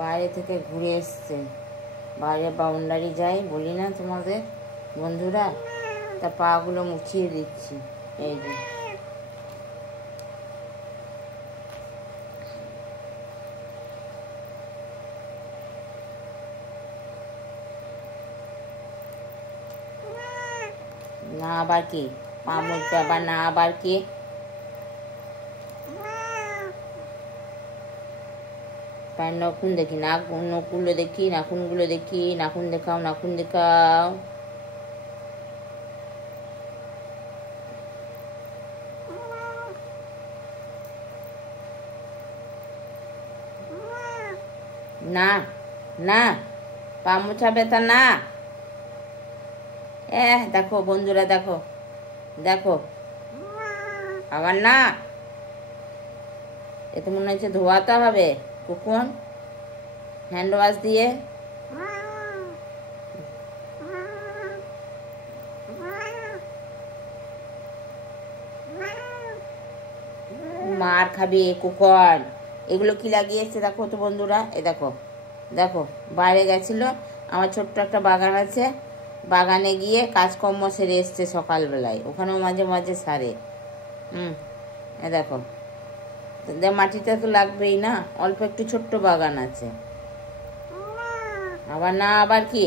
বাইরে থেকে ঘুরে এসছে, বাইরে বাউন্ডারি যাই বলি না তোমাদের বন্ধুরা, তা পাগুলো মুছিয়ে দিচ্ছি। এই যে না আবার কি পা মুছবে, আবার না আবার কি পায়ের নখুন দেখি, নখগুলো দেখি, নাখুনগুলো দেখি, নাখুন দেখাও, নাখুন দেখাও। না না পা মোছাবে তা না। দেখো বন্ধুরা, দেখো দেখো আবার না, এতে মনে হচ্ছে ধোয়াতে হবে কুকুন হ্যান্ড ওয়াশ দিয়ে। মার খাবি কুকুর। এগুলো কি লাগিয়েছে দেখো তো বন্ধুরা, এ দেখো দেখো বাইরে গেছিলো, আমার ছোট্ট একটা বাগান আছে, বাগানে গিয়ে কাজকর্ম সেরে এসছে সকালবেলায়, ওখানেও মাঝে মাঝে সারে। এ দেখো মাটিটা তো লাগবেই না, অল্প একটু ছোট্ট বাগান আছে। আবার না আবার কি,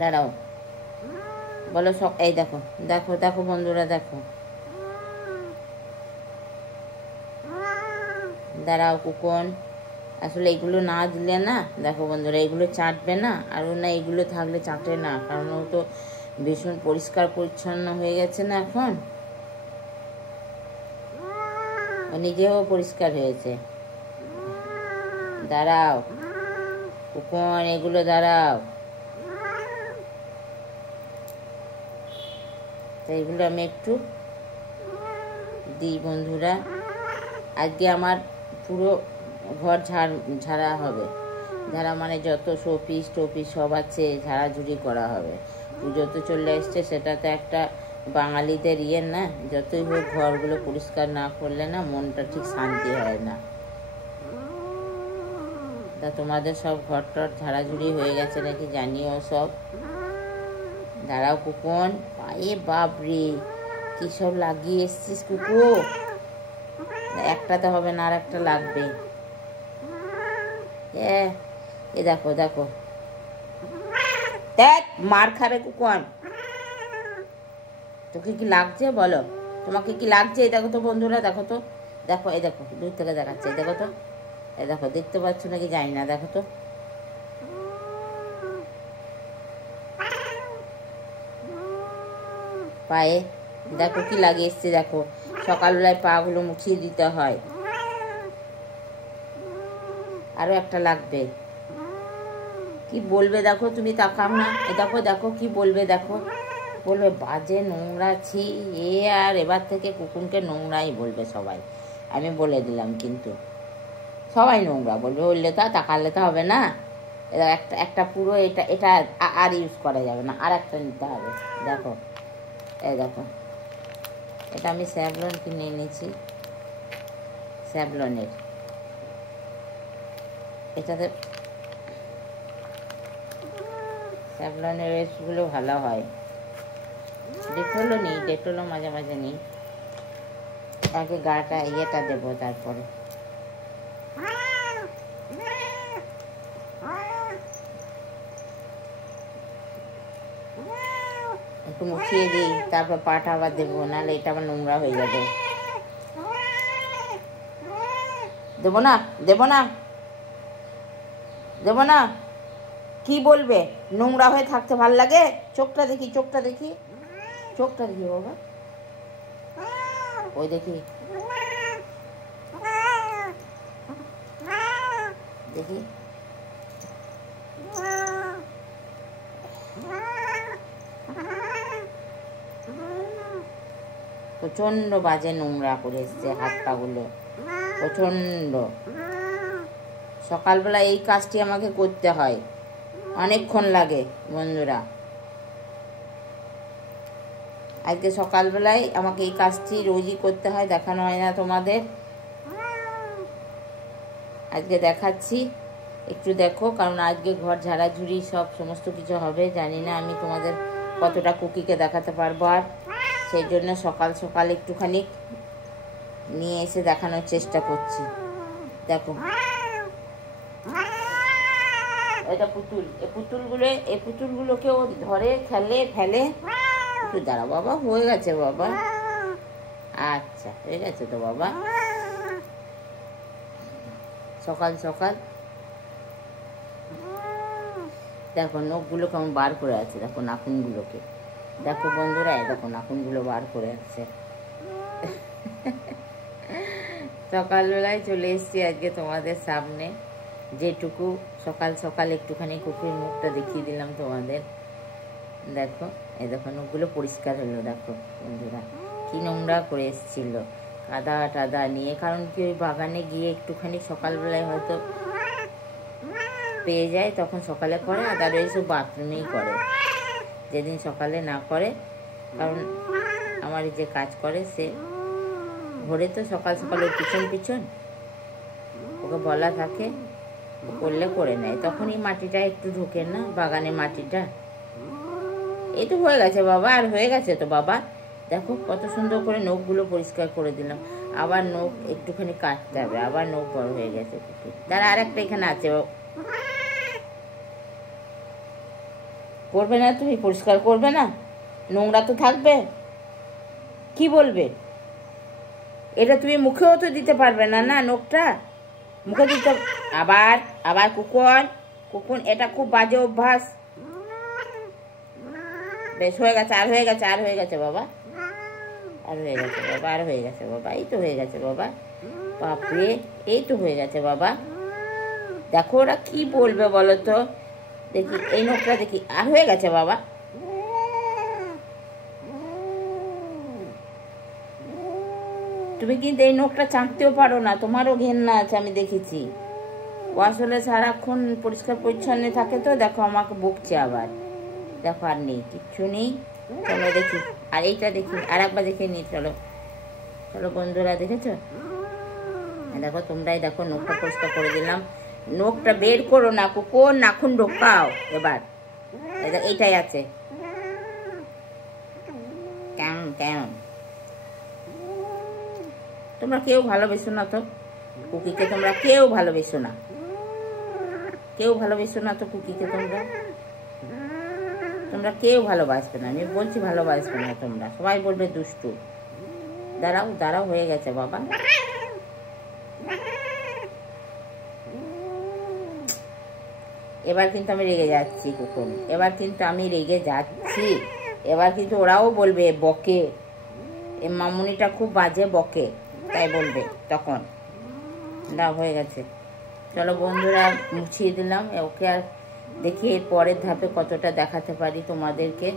দাঁড়াও বলো সব। এই দেখো দেখো দেখো বন্ধুরা, দেখো দাঁড়াও কুকুন, আসলে এগুলো না দিলে না, দেখো বন্ধুরা এগুলো চাটবে না, আর না এগুলো থাকলে চাটে না, কারণ ও তো ভীষণ পরিষ্কার পরিচ্ছন্ন হয়ে গেছে না এখন, ও নিজেও পরিষ্কার হয়েছে। দাঁড়াও কুকুন, এগুলো দাঁড়াও, তো এগুলো আমি একটু দিই বন্ধুরা। আজকে আমার পুরো ঘর ঝাড়া হবে, ঝাড়া মানে যত শোপিস টোপিস সব আছে ঝাড়াঝুড়ি করা হবে। পুজো তো চলে এসছে, সেটা তো একটা বাঙালিদের ইয়ে না, যতই হোক ঘরগুলো পরিষ্কার না করলে না মনটা ঠিক শান্তি হয় না। তা তোমাদের সব ঘর টর ঝাড়াঝুড়ি হয়ে গেছে নাকি জানিও সব। দাঁড়াও কুকুন, পায়ে বাপরে কি সব লাগিয়ে এসছিস কুকুর, একটা তো হবে না আর একটা লাগবে। এ দেখো দেখো, দেখ মার খাবে কুকুন। তোকে কি লাগছে বলো, তোমাকে কি লাগছে? এই দেখো তো বন্ধুরা, দেখো তো, দেখো এই দেখো দূর থেকে দেখাচ্ছে, এই দেখো তো, এই দেখো দেখতে পাচ্ছ নাকি জানি না, দেখো তো পায়ে দেখো কি লাগিয়ে এসছে, দেখো সকালবেলায় পাগুলো মুছিয়ে দিতে হয়। আরো একটা লাগবে, কি বলবে দেখো, তুমি তাকাও না, এ দেখো দেখো কি বলবে, দেখো বলবে বাজে নোংরা ছি এ, আর এবার থেকে কুকুরকে নোংরাই বলবে সবাই, আমি বলে দিলাম, কিন্তু সবাই নোংরা বলবে, বললে তো তাকালে তো হবে না। একটা একটা পুরো এটা এটা আর ইউজ করা যাবে না, আর একটা নিতে হবে। দেখো এই দেখো, এটা আমি স্যাভলন কিনে এনেছি, স্যাভলনের, এটাতে স্যাভলনের রেসগুলো ভালো হয়। ডেটলও নিই, ডেটলও মাঝে মাঝে নিই, আগে গাটা ইয়েটা দেবো, তারপরে একটু মুছিয়ে দিই, তারপর পাটা আবার দেবো, নাহলে এটা আবার নোংরা হয়ে যাবে। দেবো না দেবো না দেবো না, কি বলবে? নোংরা হয়ে থাকতে ভাল লাগে? চোখটা দেখি, চোখটা দেখি, চোখটা দেখি বাবা, ওই দেখি দেখি, প্রচন্ড বাজে নোংরা করে এসছে হাত পাগুলো, প্রচন্ড। সকালবেলা এই কাজটি আমাকে করতে হয়, অনেকক্ষণ লাগে বন্ধুরা। আজকে সকালবেলায় আমাকে এই কাজটি রোজই করতে হয়, দেখানো হয় না তোমাদের। আজকে দেখাচ্ছি, একটু দেখো, কারণ আজকে ঘর ঝাড়াঝুড়ি সব সমস্ত কিছু হবে। জানি না আমি তোমাদের কতটা কুকিকে দেখাতে পারবো, আর সেই জন্য সকাল সকাল একটুখানি নিয়ে এসে দেখানোর চেষ্টা করছি। দেখো এটা পুতুল, এই পুতুলগুলোকেও ধরে খেলে ফেলে। একটু দাঁড়া বাবা, হয়ে গেছে বাবা, আচ্ছা হয়ে গেছে তো বাবা। সকাল সকাল দেখো নখগুলো কেমন বার করে আছে, দেখো নাখুনগুলোকে দেখো বন্ধুরা, দেখো নাখুনগুলো বার করে আছে। সকালবেলায় চলে এসেছি আজকে তোমাদের সামনে, যেটুকু সকাল সকাল একটুখানি কুকুরের মুখটা দেখিয়ে দিলাম তোমাদের। দেখো এই দেখো নখগুলো পরিষ্কার হলো, দেখো বন্ধুরা কি নোংরা করে এসেছিল কাদা টাদা নিয়ে। কারণ কি ওই বাগানে গিয়ে একটুখানি সকালবেলায় হয়তো পেয়ে যায়, তখন সকালে করে, আদারওয়াইজ ও বাথরুমেই করে। যেদিন সকালে না করে, কারণ আমার যে কাজ করে সে ভোরে তো সকাল সকাল ওই পিছন পিছন ওকে বলা থাকে, করলে করে নেয়, তখনই মাটিটা একটু ঢোকে না বাগানে মাটিটা। এই তো হয়ে গেছে বাবা, আর হয়ে গেছে তো বাবা। দেখো কত সুন্দর করে নখগুলো পরিষ্কার করে দিলাম, আবার নখ একটুখানি কাটতে হবে, আবার নখ বড় হয়ে গেছে। তার আর একটা এখানে আছে, করবে না তুমি, পরিষ্কার করবে না, নোংরা তো থাকবে, কি বলবে? এটা তুমি মুখেও তো দিতে পারবে না, না নখটা মুখে দিতে। আবার আবার কুকুন, এটা খুব বাজে অভ্যাস। বেশ হয়ে গেছে, আর হয়ে গেছে, আর হয়ে গেছে বাবা, আর হয়ে গেছে বাবা, আর হয়ে গেছে বাবা, এই তো হয়ে গেছে বাবা, বাপরে এই তো হয়ে গেছে বাবা। দেখো ওরা কি বলবে বলো তো, দেখি এই নখটা দেখি, আর হয়ে গেছে বাবা। তুমি কিন্তু এই নখটা চাঁকতেও পারো না, তোমারও ঘেন্না আছে, আমি দেখেছি। ও আসলে সারাক্ষণ পরিষ্কার পরিচ্ছন্ন থাকে তো, দেখো আমাকে বকছে আবার, দেখো আর নেই, কিচ্ছু নেই। চলো দেখি, আর এইটা দেখি, আর একবার দেখে নিই, চলো চলো বন্ধুরা, দেখেছো? দেখো তোমরাই দেখো, নখটা পরিষ্কার করে দিলাম। নখটা বের করো না কুকুর, নাখুন ঢোকাও এবার, এইটাই আছে। কেমন কেমন তোমরা কেউ ভালোবেসো না তো কুকিকে, তোমরা কেউ ভালোবেসো না, কেউ ভালোবেসো না তো কুকিকে, তোমরা কেউ ভালোবাসবে না, আমি বলছি ভালোবাসবে না তোমরা, সবাই বলবে দুষ্টু। দাঁড়াও দাঁড়াও, হয়ে গেছে বাবা। এবার কিন্তু আমি রেগে যাচ্ছি কুকুর, এবার কিন্তু আমি রেগে যাচ্ছি, এবার কিন্তু ওরাও বলবে বকে, এ মামুনিটা খুব বাজে বকে, তাই বলবে তখন। দাও হয়ে গেছে, চলো বন্ধুরা মুছিয়ে দিলাম ওকে। আর দেখি এর পরের ধাপে কতটা দেখাতে পারি তোমাদেরকে।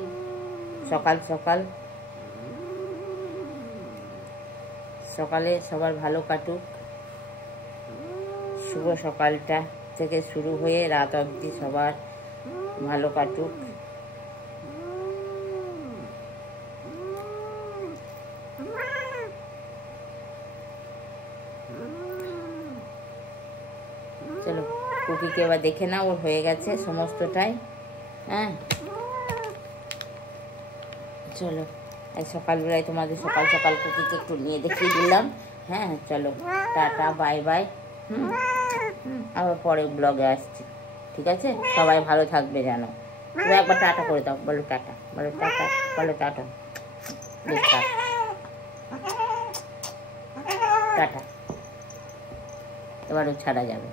সকাল সকাল সকালে সবার ভালো কাটুক, শুভ সকালটা থেকে শুরু হয়ে রাত অবধি সবার ভালো কাটুক। চলো কুকিকে এবার দেখে না, ওর হয়ে গেছে সমস্তটাই। হ্যাঁ চলো, আজ সকালবেলায় তোমাদের সকাল সকাল কুকিকে একটু নিয়ে দেখিয়ে দিলাম। হ্যাঁ চলো, টাটা বাই বাই। আবার পরে ব্লগে আসছি, ঠিক আছে? সবাই ভালো থাকবে জানো। তুমি একবার টাটা করে দাও, বলো টাটা, বলো টাটা, বলো টাটা, টাটা। এবারও ছাড়া যাবে।